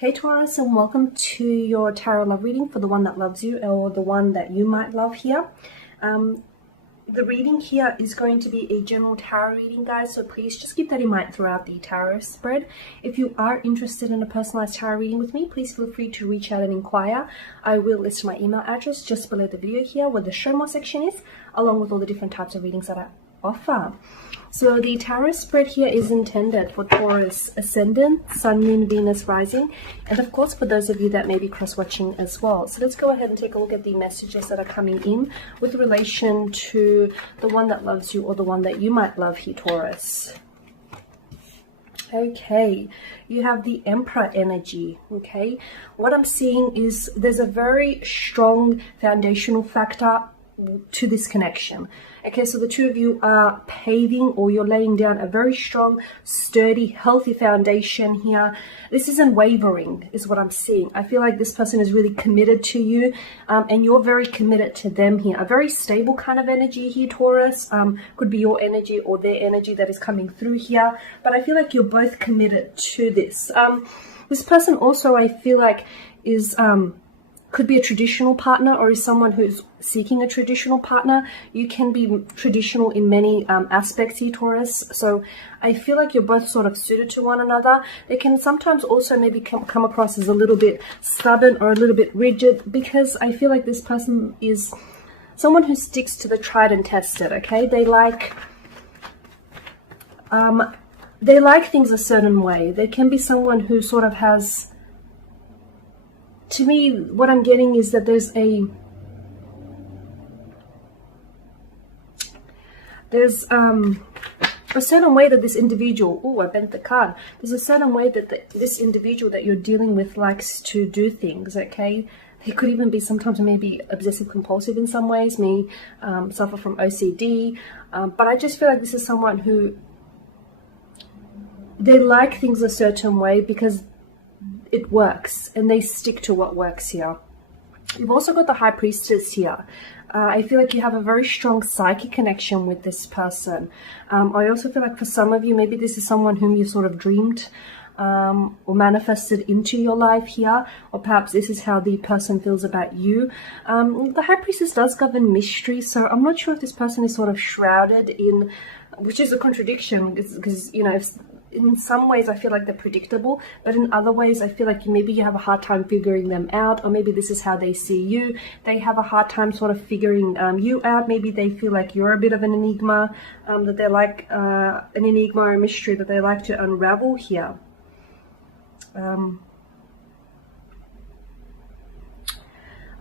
Hey Taurus, and welcome to your tarot love reading for the one that loves you or the one that you might love here. The reading here is going to be a general tarot reading, guys, so please just keep that in mind throughout the tarot spread. If you are interested in a personalized tarot reading with me, please feel free to reach out and inquire. I will list my email address just below the video here where the show more section is, along with all the different types of readings that I offer. So the tarot spread here is intended for Taurus ascendant, Sun, Moon, Venus, rising, and of course for those of you that may be cross-watching as well. So let's go ahead and take a look at the messages that are coming in with relation to the one that loves you or the one that you might love here, Taurus. Okay, you have the Emperor energy. Okay, what I'm seeing is there's a very strong foundational factor to this connection. Okay, so the two of you are paving, or you're laying down a very strong, sturdy, healthy foundation here. This isn't wavering, is what I'm seeing. I feel like this person is really committed to you, and you're very committed to them here. A very stable kind of energy here, Taurus. Could be your energy or their energy that is coming through here, but I feel like you're both committed to this. This person also, I feel like, is could be a traditional partner, or is someone who's seeking a traditional partner. You can be traditional in many aspects here, Taurus. So I feel like you're both sort of suited to one another. They can sometimes also maybe come across as a little bit stubborn or a little bit rigid, because I feel like this person is someone who sticks to the tried and tested. Okay, they like things a certain way. They can be someone who sort of has, to me, what I'm getting is that there's a certain way that this individual, oh, I bent the card. There's a certain way that this individual that you're dealing with likes to do things, okay? He could even be sometimes maybe obsessive compulsive in some ways, may suffer from OCD, but I just feel like this is someone who, they like things a certain way because it works, and they stick to what works here. You've also got the High Priestess here. I feel like you have a very strong psychic connection with this person. I also feel like for some of you, maybe this is someone whom you sort of dreamed or manifested into your life here, or perhaps this is how the person feels about you. The High Priestess does govern mystery, so I'm not sure if this person is sort of shrouded in, which is a contradiction, because, you know, if in some ways I feel like they're predictable, but in other ways I feel like maybe you have a hard time figuring them out, or maybe this is how they see you. They have a hard time sort of figuring you out. Maybe they feel like you're a bit of an enigma, that they're like an enigma or a mystery that they like to unravel here. The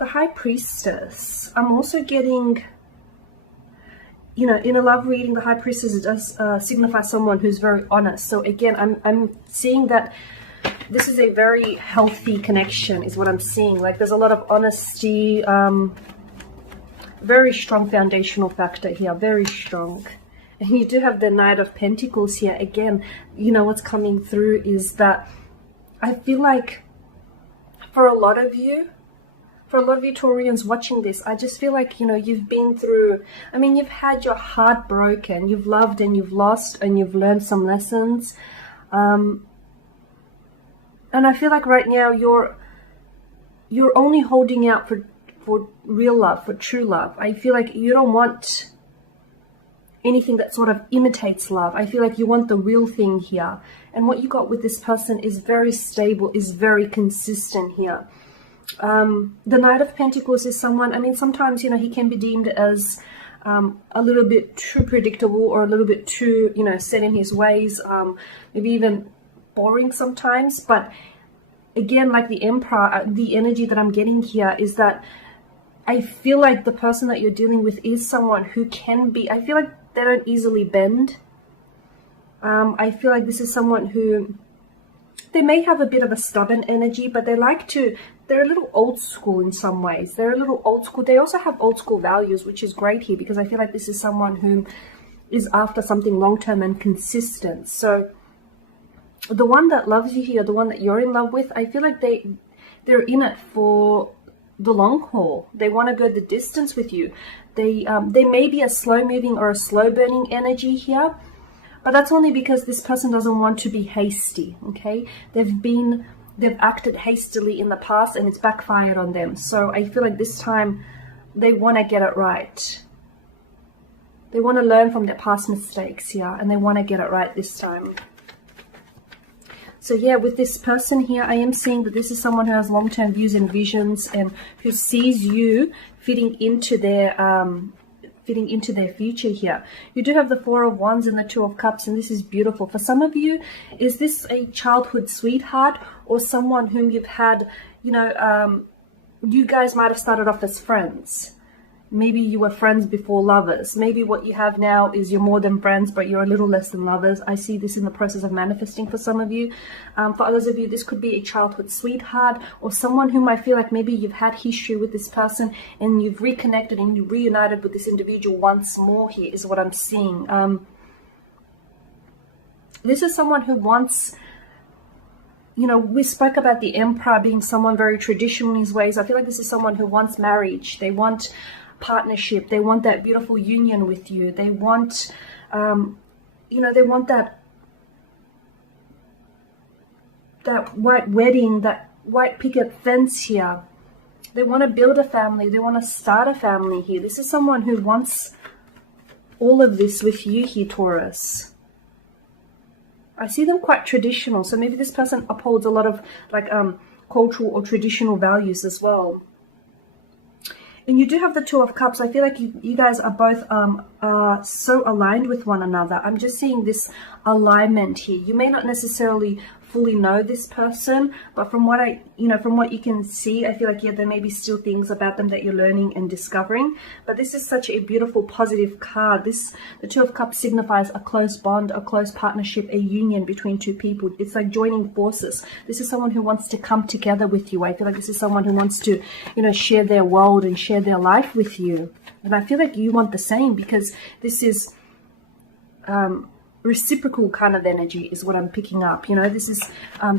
High Priestess, I'm also getting, you know, in a love reading, the High Priestess does signify someone who's very honest. So again, I'm seeing that this is a very healthy connection, is what I'm seeing. Like there's a lot of honesty, very strong foundational factor here, very strong. And you do have the Knight of Pentacles here. Again, you know, what's coming through is that I feel like for a lot of you Taurians watching this, I just feel like, you know, you've been through, I mean, you've had your heart broken, you've loved and you've lost, and you've learned some lessons. And I feel like right now you're only holding out for real love, for true love. I feel like you don't want anything that sort of imitates love. I feel like you want the real thing here. And what you got with this person is very stable, is very consistent here. The Knight of Pentacles is someone, I mean, sometimes, you know, he can be deemed as a little bit too predictable, or a little bit too, you know, set in his ways, maybe even boring sometimes. But again, like the Emperor, the energy that I'm getting here is that I feel like the person that you're dealing with is someone who can be, I feel like they don't easily bend. I feel like this is someone who, they may have a bit of a stubborn energy, but they like to, they're a little old school in some ways. They're a little old school. They also have old school values, which is great here, because I feel like this is someone who is after something long-term and consistent. So the one that loves you here, the one that you're in love with, I feel like they're in it for the long haul. They want to go the distance with you. They may be a slow-moving or a slow-burning energy here, but that's only because this person doesn't want to be hasty, okay? They've been they've acted hastily in the past and it's backfired on them. So I feel like this time they want to get it right. They want to learn from their past mistakes here, and they want to get it right this time. So yeah, with this person here, I am seeing that this is someone who has long-term views and visions, and who sees you fitting into their future here. You do have the Four of Wands and the Two of Cups, and this is beautiful. For some of you, is this a childhood sweetheart or someone whom you've had, you know, you guys might have started off as friends. Maybe you were friends before lovers. Maybe what you have now is you're more than friends, but you're a little less than lovers. I see this in the process of manifesting for some of you. For others of you, this could be a childhood sweetheart or someone whom I feel like maybe you've had history with this person and you've reconnected and you reunited with this individual once more here is what I'm seeing. This is someone who wants... You know, we spoke about the Emperor being someone very traditional in his ways. I feel like this is someone who wants marriage. They want partnership. They want that beautiful union with you. They want, you know, they want that white wedding, that white picket fence here. They want to build a family. They want to start a family here. This is someone who wants all of this with you here, Taurus. I see them quite traditional. So maybe this person upholds a lot of like cultural or traditional values as well. And you do have the Two of Cups. I feel like you guys are both so aligned with one another. I'm just seeing this alignment here. You may not necessarily fully know this person, but from what from what you can see, I feel like, yeah, there may be still things about them that you're learning and discovering. But this is such a beautiful, positive card. The Two of Cups signifies a close bond, a close partnership, a union between two people. It's like joining forces. This is someone who wants to come together with you. I feel like this is someone who wants to, you know, share their world and share their life with you. And I feel like you want the same, because this is reciprocal kind of energy is what I'm picking up. You know, this is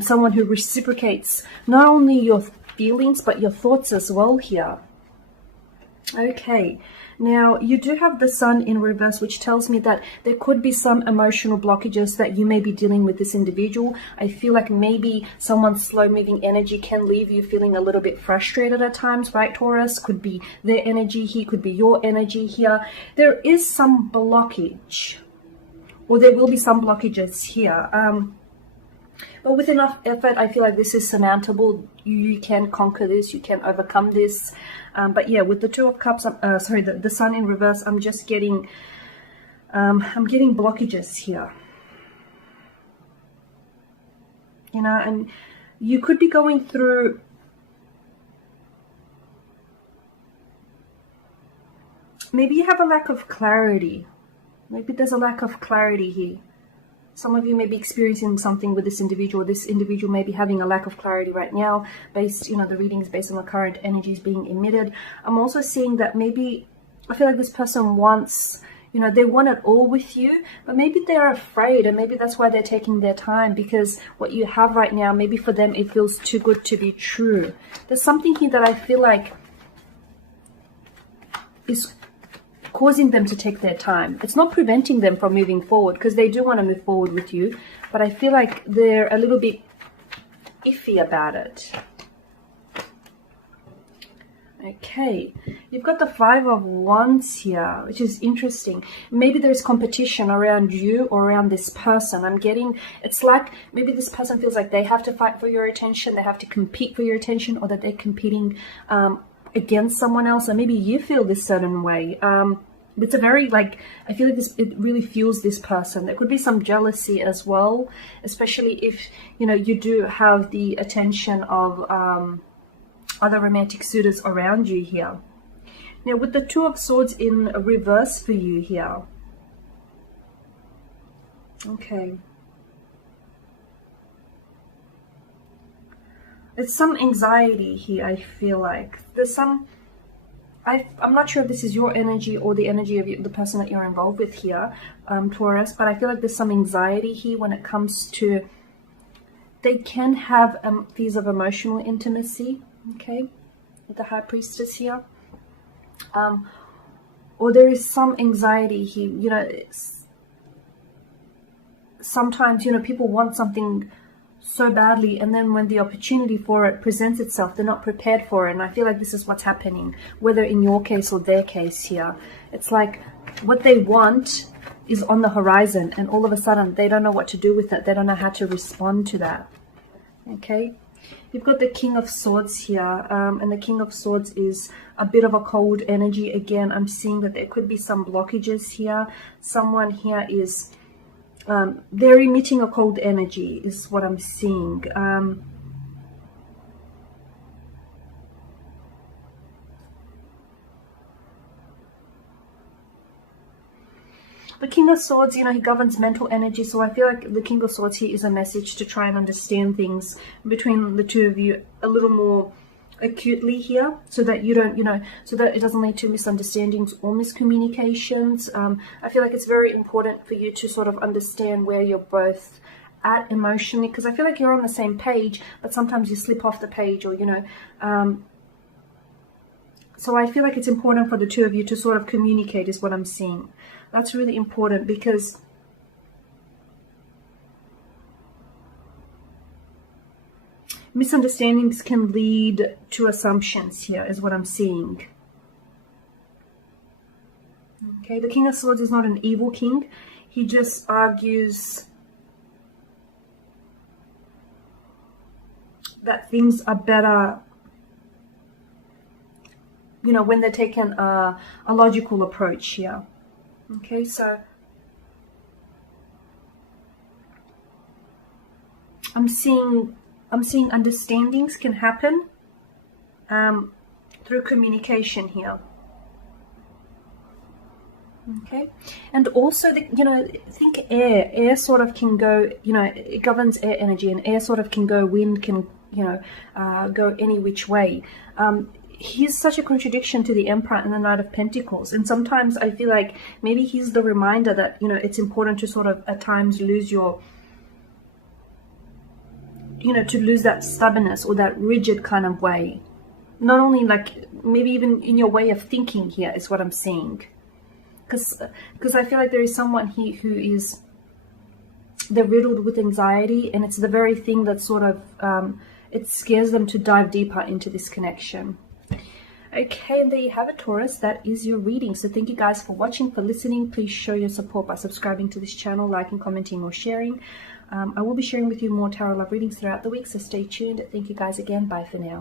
someone who reciprocates not only your feelings but your thoughts as well here. Okay, now you do have the Sun in reverse, which tells me that there could be some emotional blockages that you may be dealing with this individual. I feel like maybe someone's slow moving energy can leave you feeling a little bit frustrated at times, right, Taurus? Could be their energy here, could be your energy here. There is some blockage, or there will be some blockages here. But with enough effort, I feel like this is surmountable. You can conquer this, you can overcome this. But yeah, with the Two of Cups, sorry, the Sun in reverse, I'm just getting, I'm getting blockages here. You know, and you could be going through, maybe you have a lack of clarity. Maybe there's a lack of clarity here. Some of you may be experiencing something with this individual. This individual may be having a lack of clarity right now, based, you know, the reading is based on the current energies being emitted. I'm also seeing that maybe, I feel like this person wants, you know, they want it all with you, but maybe they're afraid, and maybe that's why they're taking their time, because what you have right now, maybe for them it feels too good to be true. There's something here that I feel like is causing them to take their time. It's not preventing them from moving forward, because they do want to move forward with you, but I feel like they're a little bit iffy about it. Okay, you've got the Five of Wands here, which is interesting. Maybe there's competition around you or around this person. I'm getting, it's like maybe this person feels like they have to fight for your attention, they have to compete for your attention, or that they're competing against someone else, or maybe you feel this certain way. It's a very, like, I feel like this, it really fuels this person. There could be some jealousy as well, especially if, you know, you do have the attention of other romantic suitors around you here. Now with the Two of Swords in reverse for you here. Okay. There's some anxiety here, I feel like. There's some, I'm not sure if this is your energy or the energy of the person that you're involved with here, Taurus, but I feel like there's some anxiety here when it comes to, they can have fears of emotional intimacy, okay, with the High Priestess here. Or there is some anxiety here, you know, sometimes, you know, people want something so badly, and then when the opportunity for it presents itself, they're not prepared for it. And I feel like this is what's happening, whether in your case or their case here. It's like what they want is on the horizon, and all of a sudden they don't know what to do with it. They don't know how to respond to that. Okay, you've got the King of Swords here, and the King of Swords is a bit of a cold energy. Again, I'm seeing that there could be some blockages here. Someone here is they're emitting a cold energy is what I'm seeing. The King of Swords, you know, he governs mental energy. So I feel like the King of Swords here is a message to try and understand things between the two of you a little more acutely here, so that you don't, you know, so that it doesn't lead to misunderstandings or miscommunications. I feel like it's very important for you to sort of understand where you're both at emotionally, because I feel like you're on the same page, but sometimes you slip off the page, or, you know, so I feel like it's important for the two of you to sort of communicate is what I'm seeing. That's really important, because misunderstandings can lead to assumptions here is what I'm seeing. Okay, the King of Swords is not an evil king. He just argues that things are better, you know, when they're taken a logical approach here. Okay, so I'm seeing understandings can happen through communication here. Okay, and also you know, think air sort of can go, you know, it governs air energy, and air sort of can go, wind can, you know, go any which way. He's such a contradiction to the Emperor and the Knight of Pentacles, and sometimes I feel like maybe he's the reminder that, you know, it's important to sort of at times lose your, you know, to lose that stubbornness or that rigid kind of way. Not only like maybe even in your way of thinking here is what I'm seeing, because I feel like there is someone here who is, they're riddled with anxiety, and it's the very thing that sort of it scares them to dive deeper into this connection. Okay, and there you have it, Taurus. That is your reading. So thank you guys for watching, for listening. Please show your support by subscribing to this channel, liking, commenting, or sharing. I will be sharing with you more tarot love readings throughout the week, so stay tuned. Thank you guys again. Bye for now.